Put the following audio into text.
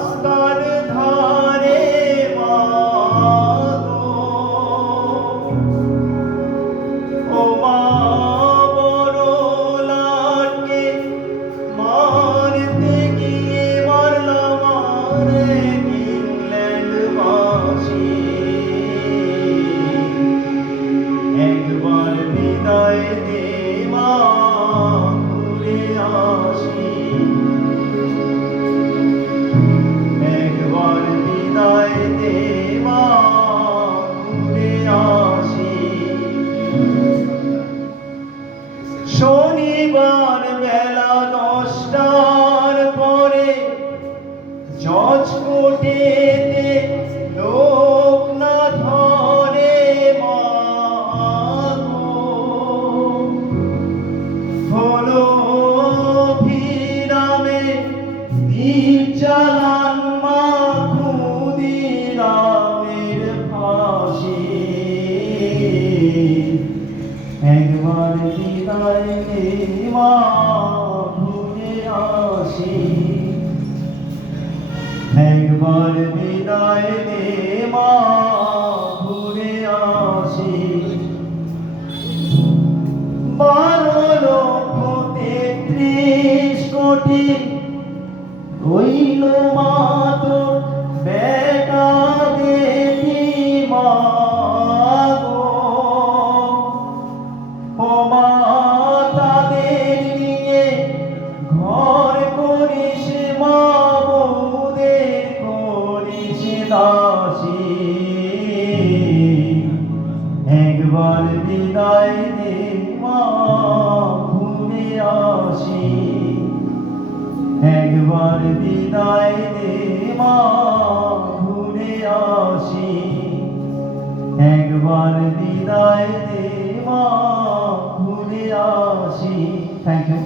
রাস্তার ধারে মা গো, ও মা বড় লাটকে মারতে গিয়ে মারলাম আরে ইংল্যান্ড বাসী। একবার বিদায় দে মা, ঘুরে আসি। একবার বিদায় দে মা, ঘুরে আসি। শনিবার বেলা 10টার পরে জজ কোর্টেতে লোক না ধরে মা গো, হলো অভিরামে নির্জালান মা, ক্ষুদিরামের ফাঁসি। একবার বিদায় দে মা, ঘুরে আসি। একবার বিদায় দে মা, ঘুরে আসি। 12,33 কোটি রইল মা তোর বেটা বেটি মা গো, ও মা তাদের নিয়ে ঘর করিস মা, বউদের করিস দাসী। একবার বিদায় দে মা, ঘুরে আসি। একবার বিদায় দে মা, ঘুরে আসি। একবার বিদায় দে মা, ঘুরে আসি। Thank you.